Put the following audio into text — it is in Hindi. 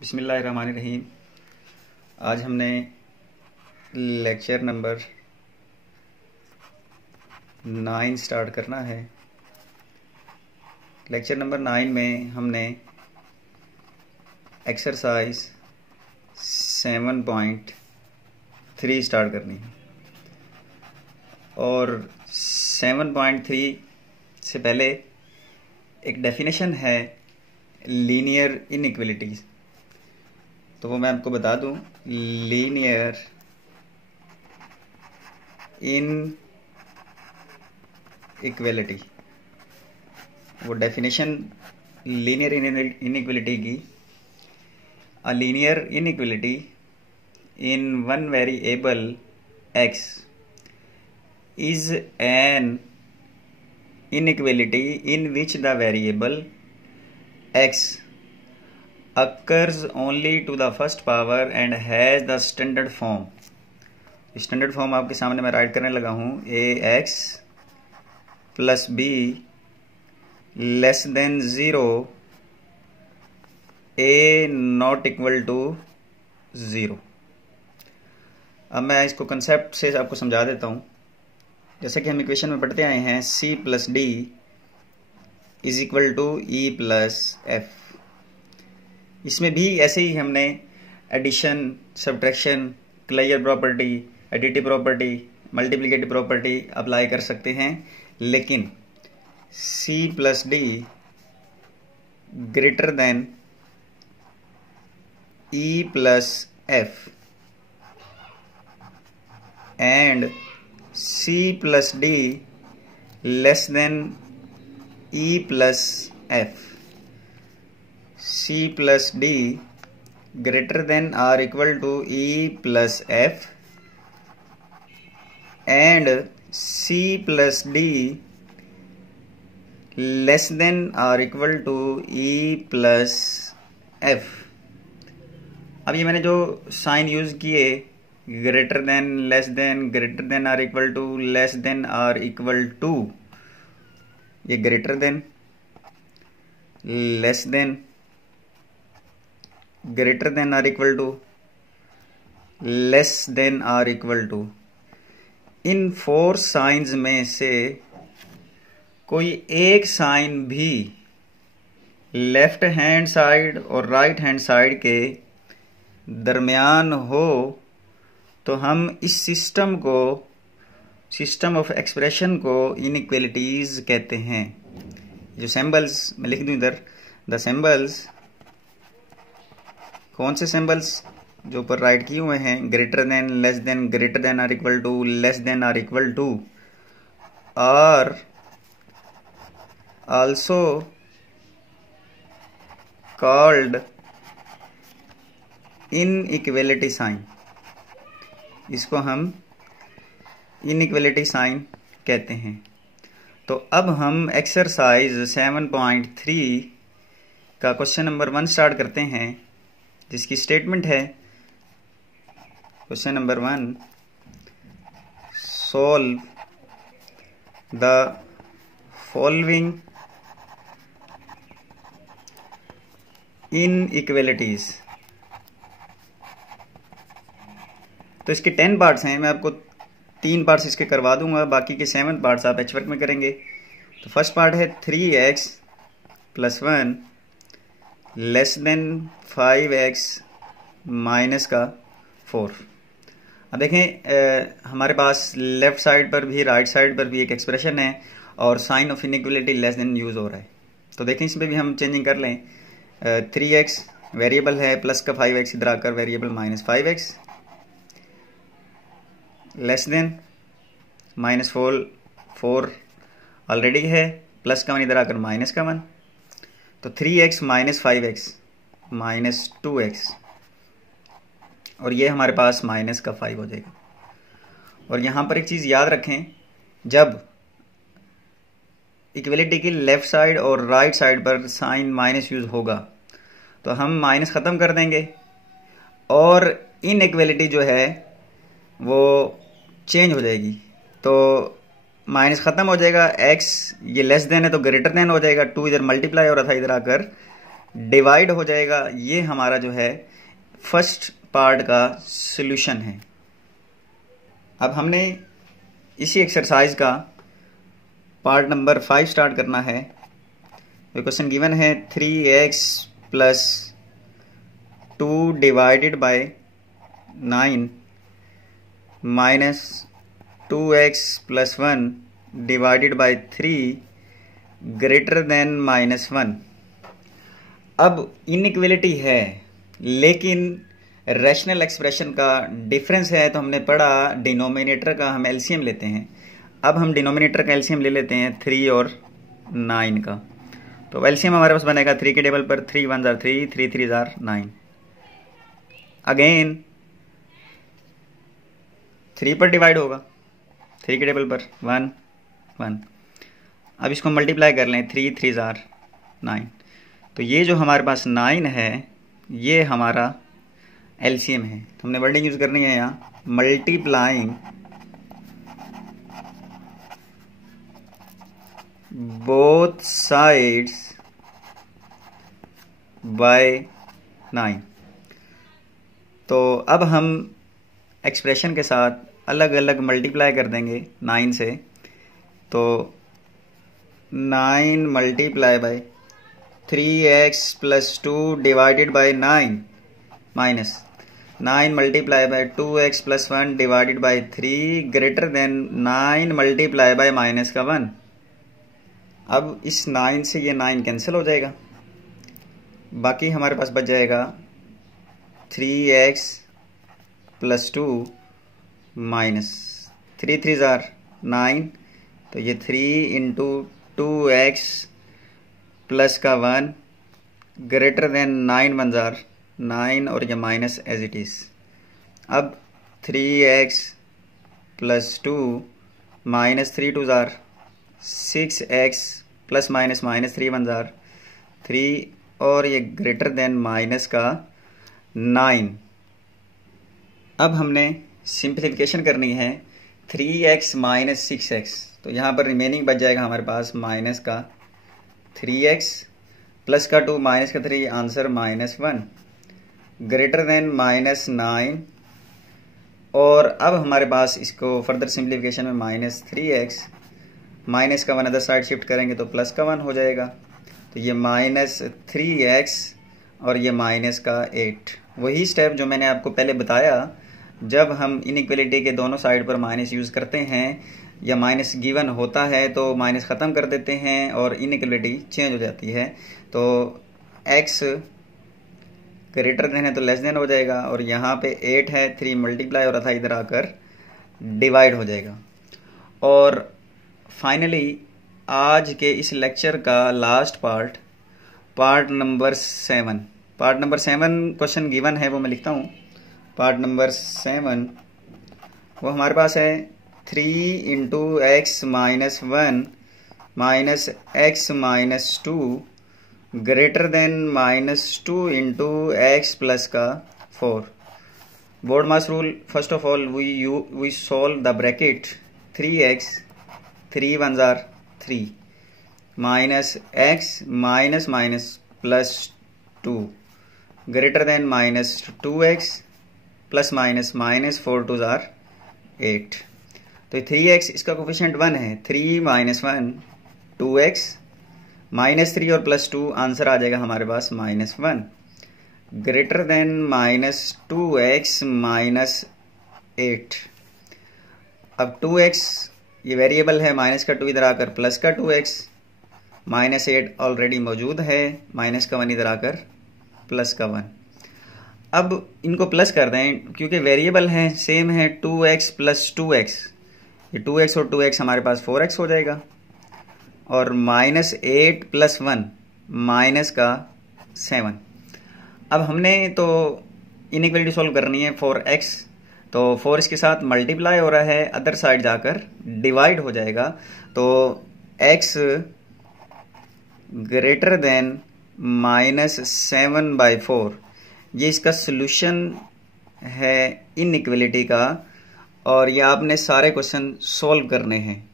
बिस्मिल्लाहिर्रहमानिर्रहीम। आज हमने लेक्चर नंबर 9 स्टार्ट करना है। लेक्चर नंबर 9 में हमने एक्सरसाइज 7.3 स्टार्ट करनी है और 7.3 से पहले एक डेफिनेशन है लीनियर इनइक्वलिटीज़, तो वो मैं आपको बता दूं। लीनियर इनइक्वलिटी, वो डेफिनेशन लीनियर इनइक्वलिटी की, a linear inequality in one variable x is an inequality in which the variable x occurs only to the first power and has the standard form। Standard form आपके सामने मैं राइट करने लगा हूँ। ax plus b less than 0, a not equal to 0। अब मैं इसको कंसेप्ट से आपको समझा देता हूँ। जैसे कि हम इक्वेशन में पढ़ते आए हैं, c plus d is equal to e plus f. इसमें भी ऐसे ही हमने addition, subtraction, clear property, additive property, multiplicative property apply कर सकते हैं, लेकिन c plus d greater than e plus f and c plus d less than e plus f. c plus d greater than or equal to e plus f and c plus d less than or equal to e plus f। अब ये मैंने जो साइन यूज किए, greater than, less than, greater than और इक्वल टू, लेस देन और इक्वल टू, ये greater than, less than, greater than और इक्वल टू, लेस देन और इक्वल टू, इन 4 साइंस में से कोई एक साइन भी लेफ्ट हैंड साइड और राइट हैंड साइड के दरमियान हो तो हम इस सिस्टम को, सिस्टम ऑफ एक्सप्रेशन को इनइक्वलिटीज कहते हैं। जो सिंबल्स मैं लिख दूं इधर, द सिंबल्स, कौन से सिंबल्स जो ऊपर राइट किए हुए हैं, greater than, less than, greater than और इक्वल टू, लेस देन और equal to, are also called inequality sign. इसको हम इनइक्वलिटी साइन कहते हैं। तो अब हम एक्सरसाइज 7.3 का क्वेश्चन नंबर 1 स्टार्ट करते हैं, जिसकी स्टेटमेंट है, question number 1, solve the following inequalities. तो इसके 10 पार्ट्स हैं, मैं आपको 3 पार्ट्स इसके करवा दूंगा, बाकी के 7 पार्ट्स आप एच वर्क में करेंगे। तो फर्स्ट पार्ट है 3x plus 1 less than 5x minus का 4। अब देखें, हमारे पास लेफ्ट साइड पर भी, राइट साइड पर भी एक एक्सप्रेशन है और sign of inequality less than use हो रहा है। तो देखें इसमें भी हम चेंजिंग कर लें। 3x वेरिएबल है, प्लस का 5x इधर आकर variable minus 5x, less than minus 4 already है, प्लस का 1 इधर आकर माइनस का 1, तो 3x minus 5x minus 2x, और ये हमारे पास माइनस का 5 हो जाएगा। और यहाँ पर एक चीज़ याद रखें, जब इक्वलिटी की लेफ्ट साइड और राइट साइड पर साइन माइनस यूज होगा तो हम माइनस ख़त्म कर देंगे और इनइक्वलिटी जो है वो चेंज हो जाएगी। तो माइनस ख़त्म हो जाएगा, x ये लेस देन है तो ग्रेटर देन हो जाएगा, 2 इधर मल्टीप्लाई हो रहा था, इधर आकर डिवाइड हो जाएगा। ये हमारा जो है फर्स्ट पार्ट का सॉल्यूशन है। अब हमने इसी एक्सरसाइज का पार्ट नंबर 5 स्टार्ट करना है। क्वेश्चन गिवन है 3x plus 2 divided by 9 minus 2x plus 1 divided by 3 greater than -1। अब इनइक्वलिटी है लेकिन रैशनल एक्सप्रेशन का डिफरेंस है, तो हमने पढ़ा डिनोमिनेटर का हम एलसीएम लेते हैं। अब हम डिनोमिनेटर का एलसीएम ले लेते हैं 3 और 9 का। तो एलसीएम हमारे पास बनेगा 3 के टेबल पर 3 1 3, 3 3 9। अगेन 3 पर डिवाइड होगा, 3 के टेबल पर 1 1। अब इसको मल्टीप्लाई कर लें, 3 3 9। तो ये जो हमारे पास 9 है ये हमारा एलसीएम है। तो हमने वर्डिंग यूज करनी है यहाँ, मल्टीप्लाइंग बोथ साइड्स बाय 9। तो अब हम एक्सप्रेशन के साथ अलग अलग मल्टीप्लाई कर देंगे 9 से। तो 9 multiply by 3x plus 2 divided by 9 minus 9 multiply by 2x plus 1 divided by 3 greater than 9 multiply by minus का 1। अब इस 9 से ये 9 कैंसिल हो जाएगा, बाकी हमारे पास बच जाएगा 3x प्लस 2 माइनस 3 3 9। तो ये 3 इंटू 2x प्लस का 1 ग्रेटर देन 9 1 9 और ये माइनस एज इट इज़। अब 3x plus 2 minus 3 2 6x plus minus minus 3 1 3 और ये ग्रेटर देन माइनस का 9। अब हमने सिंप्लीफिकेशन करनी है 3x माइनस 6x। तो यहाँ पर रिमेनिंग बच जाएगा हमारे पास माइनस का 3x प्लस का 2 माइनस का 3, आंसर -1 ग्रेटर देन -9। और अब हमारे पास इसको फर्दर सिंप्लीफिकेशन में -3x माइनस का 1 अदर साइड शिफ्ट करेंगे तो प्लस का 1 हो जाएगा। तो ये -3x और ये माइनस का 8। वही स्टेप जो मैंने आपको पहले बताया, जब हम इनइक्वलिटी के दोनों साइड पर माइनस यूज़ करते हैं या माइनस गिवन होता है तो माइनस ख़त्म कर देते हैं और इनइक्वलिटी चेंज हो जाती है। तो x ग्रेटर देन है तो लेस देन हो जाएगा, और यहाँ पे 8 है, 3 मल्टीप्लाई हो रहा था, इधर आकर डिवाइड हो जाएगा। और फाइनली आज के इस लेक्चर का last part number 7। Part number 7 question given है, वो मैं लिखता हूँ। पार्ट नंबर 7 वो हमारे पास है 3 into x minus 1 minus x minus 2 greater than -2 into x plus का 4। BODMAS rule, first of all we solve the bracket 3x 3 1 3 minus x minus minus plus 2 greater than -2x plus minus minus 4 2 8। तो 3x इसका कोफिशिएंट 1 है, 3 माइनस 1 2x -3 और प्लस 2, आंसर आ जाएगा हमारे पास -1 ग्रेटर देन -2x माइनस 8। अब 2x ये वेरिएबल है, माइनस का 2 इधर आकर प्लस का 2x, -8 ऑलरेडी मौजूद है, माइनस का 1 इधर आकर प्लस का 1। अब इनको प्लस कर दें क्योंकि वेरिएबल है, सेम है 2x प्लस 2x, ये 2x और 2x हमारे पास 4x हो जाएगा। और -8 प्लस 1 माइनस का 7। अब हमने तो इनइक्वलिटी सॉल्व करनी है 4x, तो 4 इसके साथ मल्टीप्लाई हो रहा है, अदर साइड जाकर डिवाइड हो जाएगा। तो x ग्रेटर देन -7/4 ये इसका सॉल्यूशन है इनइक्वलिटी का, और ये आपने सारे क्वेश्चन सॉल्व करने हैं।